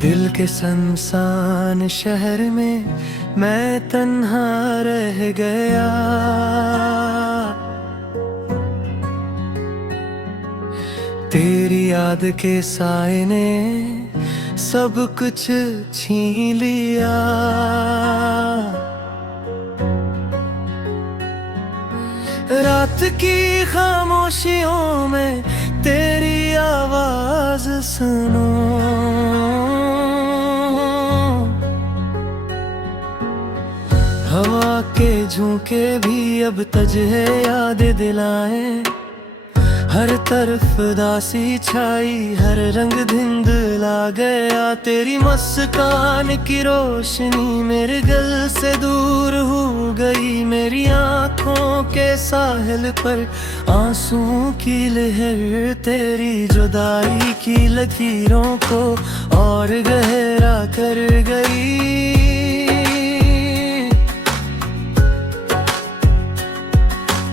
दिल के सुनसान शहर में मैं तन्हा रह गया। तेरी याद के साए ने सब कुछ छीन लिया। रात की खामोशियों में तेरी आवाज सुनो। हवा के झोंके भी अब तुझे याद दिलाएं। हर तरफ दासी छाई, हर रंग धिंधला गया। तेरी मुस्कान की रोशनी मेरे दिल से दूर हो गई। मेरी आँखों के साहिल पर आंसुओं की लहर तेरी जुदाई की लकीरों को और गहरा कर गई।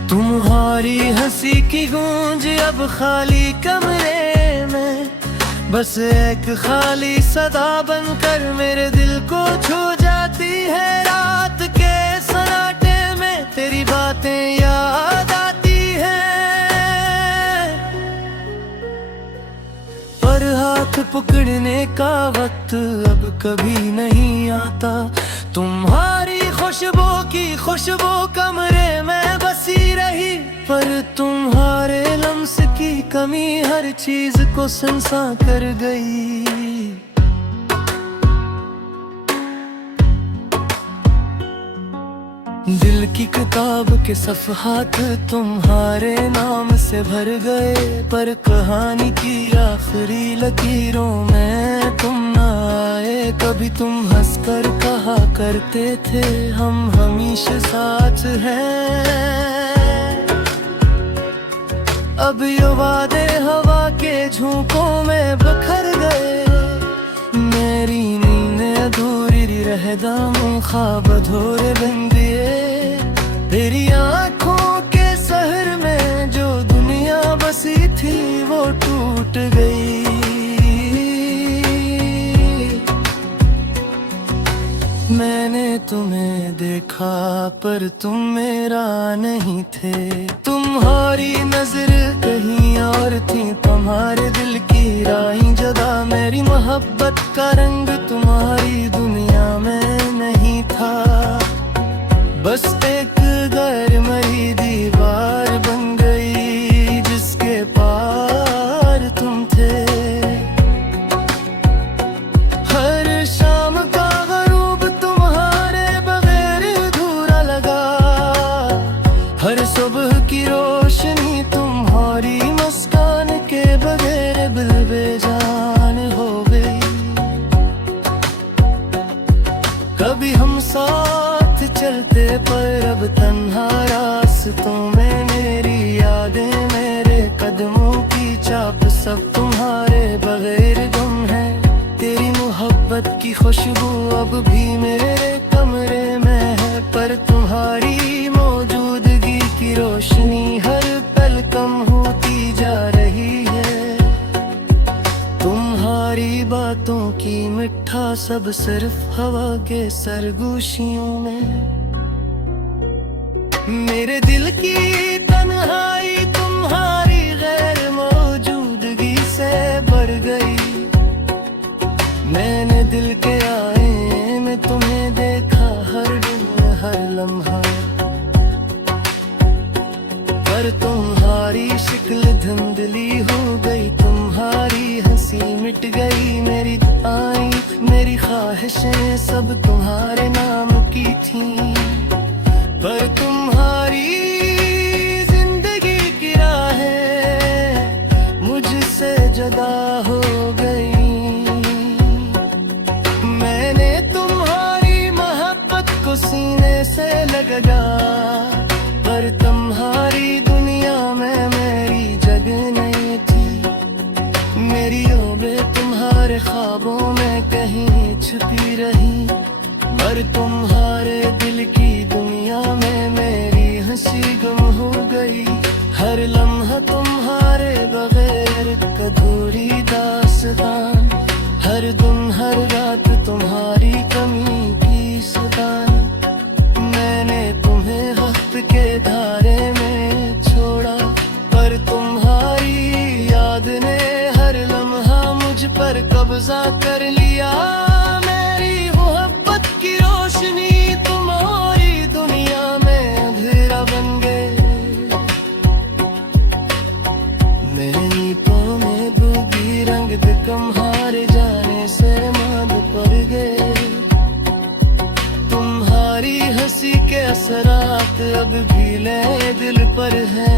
तुम्हारी हंसी की गूंज अब खाली कमरे में, बस एक खाली सदा बनकर मेरे दिल को छू जाती है। रात के सन्नाटे में तेरी बातें याद आती हैं, पर हाथ पकड़ने का वक्त अब कभी नहीं आता। तुम्हारी खुशबू कमरे में बसी रही, पर तुम्हारे लम्स की कमी हर चीज को सुनसा कर गई। दिल की किताब के सफ़हात तुम्हारे नाम से भर गए, पर कहानी की आखिरी लकीरों में तुम न आए। कभी तुम हंसकर कहा करते थे हम हमेशा साथ हैं, अब ये वादे हवा के झोंकों में बिखर गए। मेरी नींदें अधूरी रह दामों ख्वाब अधूरे बन दिए। तेरी आँखों के शहर में जो दुनिया बसी थी वो टूट गई। मैंने तुम्हें देखा पर तुम मेरा नहीं थे। तुम्हारी नजर कहीं और थी, तुम्हारे दिल की राहें जुदा। मेरी मोहब्बत का रंग तुम्हारी दुनिया में नहीं था, बस एक गैर मरी दीवार बन गई जिसके पार तुम थे। हर शाम का गरूब तुम्हारे बगैर अधूरा लगा, हर सुबह की रोशनी तुम्हारी मुस्कान के बगैर दिल बेजान हो गई। कभी हम साथ चलते पर अब तन्हा रास्तों में मेरी यादें, मेरे कदमों की चाप सब तुम्हारे बगैर गुम है। तेरी मोहब्बत की खुशबू अब भी मेरे कमरे में है, पर तुम्हारी मौजूदगी की रोशनी हर पल कम होती जा रही है। तुम्हारी बातों की मिठा सब सिर्फ हवा के सरगोशियों में। मेरे दिल की तन्हाई तुम्हारी गैर मौजूदगी से भर गई। मैंने दिल के आईने में तुम्हें देखा हर दिन हर लम्हा, पर तुम्हारी शक्ल धुंधली हो गई। तुम्हारी हंसी मिट गई, मेरी दुआएं मेरी ख्वाहिशें सब तुम्हारे नाम की थीं, पर तुम्हारी जिंदगी की राहें मुझसे जुदा हो गई। मैंने तुम्हारी मोहब्बत को सीने से लगाया, पर तुम्हारी दुनिया में मेरी जगह नहीं थी। मेरी यादें तुम्हारे ख्वाबों में कहीं छुपी रही, पर तुम्हारे दिल की दुनिया में मेरी हंसी गुम हो गई। हर लम्हा तुम्हारे बगैर एक अधूरी दास्तान, हर दिन हर असरात अब भी ले दिल पर है।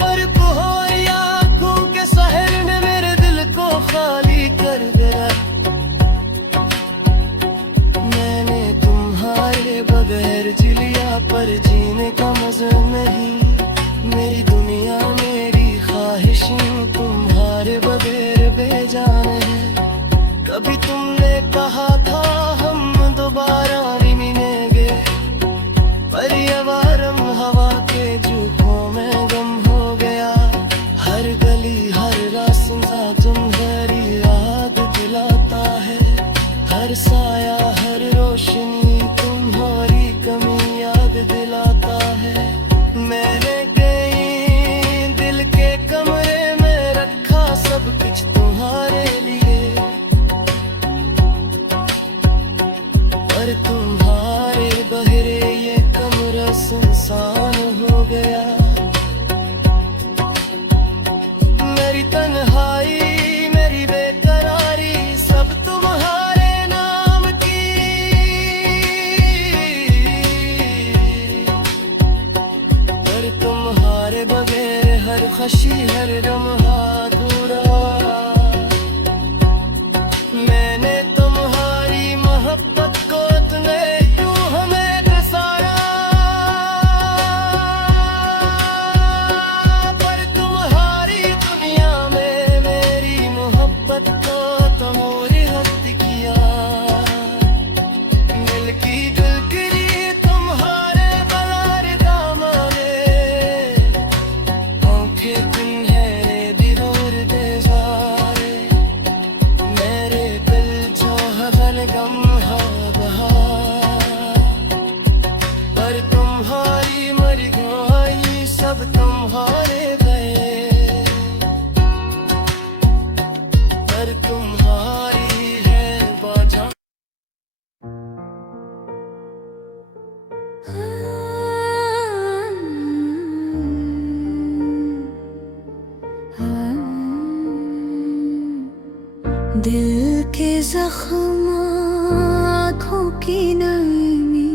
पर कोई आँखों के शहर ने मेरे दिल को खाली कर दिया। मैंने तुम्हारे बगैर जी लिया पर जीने का मजा नहीं। मेरी दुनिया मेरी ख्वाहिशें तुम्हारे बगैर बेजान है। कभी तुमने कहा था हम दोबारा नहीं मिलेंगे, पर ये वारम हवा के झूठों में गम हो गया। हर गली हर रास्ता तुम्हारी याद दिलाता है। हर साया हर रोशनी तुम्हारी कमी याद दिलाता है। मैंने गई दिल के कमरे में रखा सब कुछ तुम्हारे लिए, पर तुम्हारे बहरे ये कमरा सुनसान हो गया। मेरी तन्हाई मेरी बेकरारी सब तुम्हारे नाम की, पर तुम्हारे बगैर हर खुशी हर लम्हा अधूरा। मैंने तुम्हारी मोहब्बत को तुमने क्यों हमें दसाया, पर तुम्हारी दुनिया में मेरी मोहब्बत को तुमने हद किया। दिल की दिलगिरी तुम्हारे बलार दामने, आंखें तुम्हारे दिलोर दे जारे। मेरे दिल जो हवन गम है बहार, पर तुम्हारी मर गई सब तुम्हारे गए, पर तुम्हारी है बाजा। दिल के जख्म आँखों की नमी,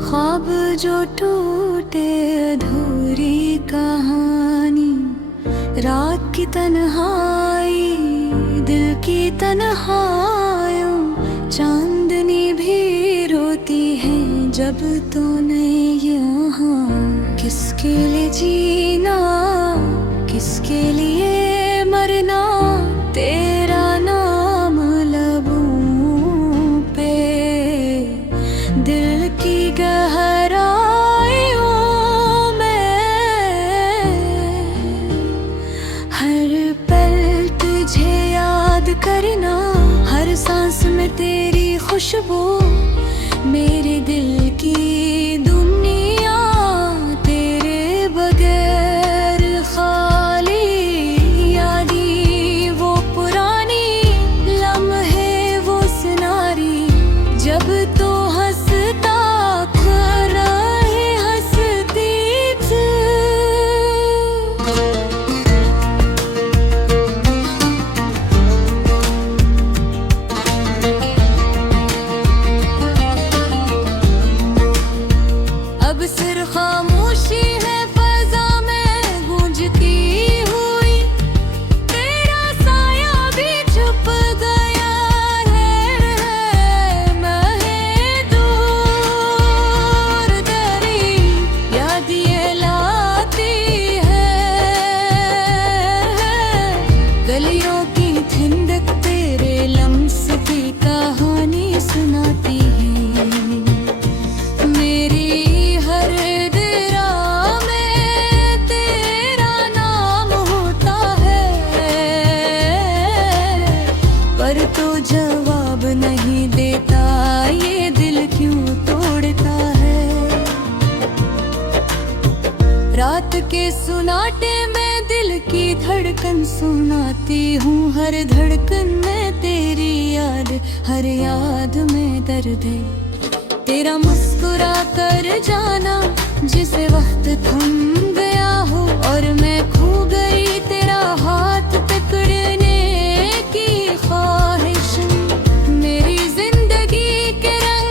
ख्वाब जो टूटे अधूरी कहानी। रात की तन्हाई दिल की तन्हाइयों, चांदनी भी रोती है जब तो नहीं यहाँ। किसके लिए जीना किसके लिए मरना, तेरा नाम लबों पे। दिल की गहराइयों में हर पल तुझे याद करना, हर सांस में तेरी खुशबू। मेरे दिल की दुनिया तेरे बगैर खाली, यादी वो पुरानी लम्हे वो सुनारी, जब तो हंसता खरा है हंसती थी। अब सिर्फ खामोशी है फज़ा में गूंजती हुई, तेरा साया भी छुप गया है। मैं दूर तेरी याद ये लाती है। गलियों की ठंडक तेरे लम्स की कहानी सुनाती है। मेरी हर दिरा में तेरा नाम होता है, पर तो जवाब नहीं देता ये दिल क्यों तोड़ता है। रात के सुनाटे में दिल की धड़कन सुनाती हूँ, हर धड़कन में तेरी याद, हर याद में दर्द है। तेरा मुस्कुरा कर जाना जिसे वक्त थम गया हो, और मैं खो गई तेरा हाथ पकड़ने की ख्वाहिश। मेरी जिंदगी के रंग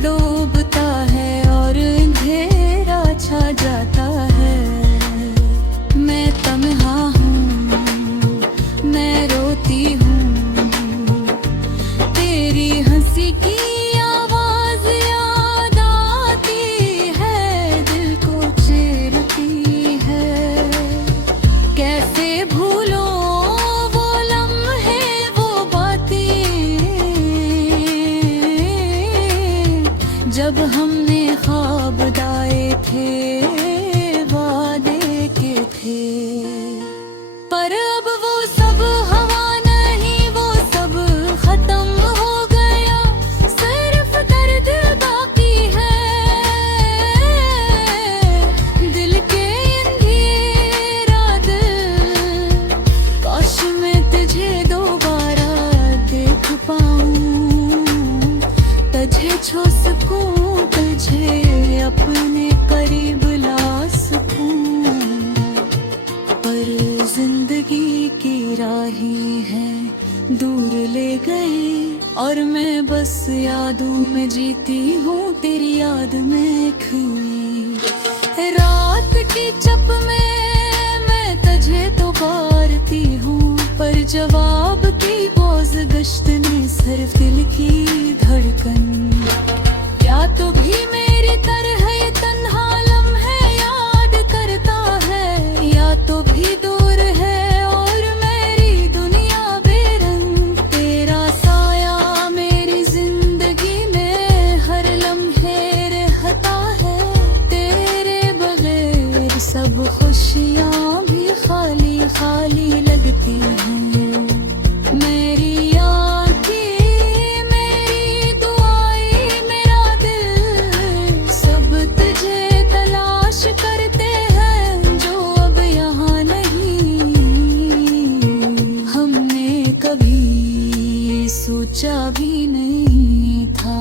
डूबता है और अंधेरा छा जाता है। मैं तन्हा हूँ, मैं रोती हूँ, तेरी हंसी की आवाज याद आती है, दिल को चीरती है। कैसे भूलो वो लम्हे, वो बातें, जब हमने ख्वाब उड़ाए थे, वादे के थे। पर अब वो सब हवा नहीं, वो सब खत्म हो गया, सिर्फ दर्द बाकी है। दिल के अंधेरा दिल, काश मैं तुझे दोबारा देख पाऊं, तुझे छू सकूं, तुझे अपने करीब ला सकूं। पर जिंदगी की राहें हैं दूर ले गई, और मैं बस यादों में जीती हूँ, तेरी याद में खोई। रात की चप में मैं तुझे तो पारती हूँ, पर जवाब की बोझ गश्त ने सिर्फ दिल की धड़कन। क्या तू भी मेरी तरह ये तन्हा लम्हे याद करता है, या तो भी दूर है और मेरी दुनिया बेरंग। तेरा साया मेरी जिंदगी में हर लम्हे रहता है, तेरे बगैर सब खुशियाँ भी खाली खाली लगती हैं। मेरी आँखें, मेरी दुआएं, मेरा दिल, सब तुझे तलाश करते हैं, जो अब यहाँ नहीं। हमने कभी सोचा भी नहीं था,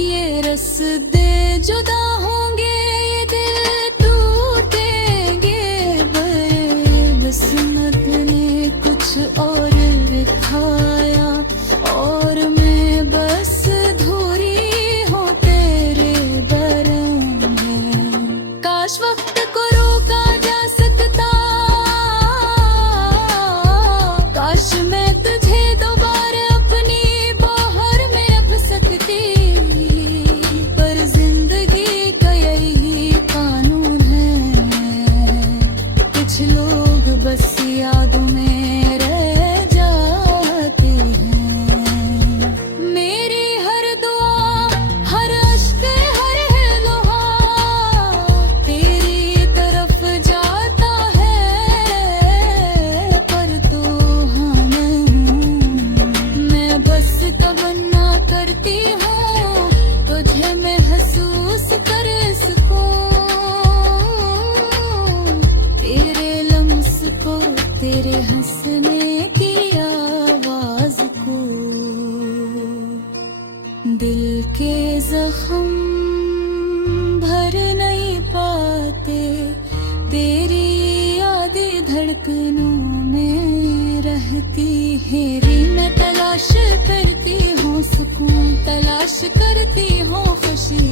ये रास्ते जुदा होंगे, ये दिल टूटेंगे। बकिस्मत ने कुछ और लिखाया, और मैं बस धूरी हूँ तेरे बरम में। काश वक्त को रोका जा सकता, काश मैं तुझे दोबारा अपनी बाहर में रख सकती, पर जिंदगी का यही कानून है, कुछ लोग बस यादों में रह जाते हैं। मेरी हर दुआ, हर अश्क, हर लोहा तेरी तरफ जाता है, पर तू हाँ नहीं। मैं बस तमन्ना करती हूँ, तुझे महसूस कर सकूं, तेरे लम्स को, तेरे हंसने की आवाज को। दिल के जख्म भर नहीं पाते, तेरी यादें धड़कनों में रहती है। मैं तलाश करती हूँ सुकून, तलाश करती हूँ खुशी।